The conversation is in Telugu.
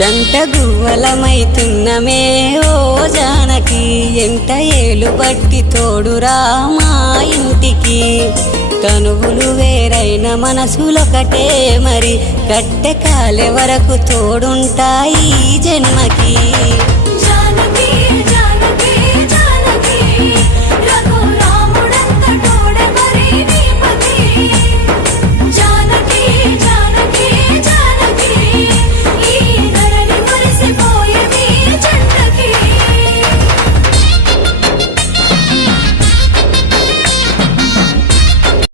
జంట గువ్వలమైతున్నమే ఓ జానకి ఎంట ఏలు బట్టి తోడురా మా ఇంటికి తనువులు వేరైన మనసులొకటే మరి కట్టె కాలే వరకు తోడుంటాయి జన్మకి।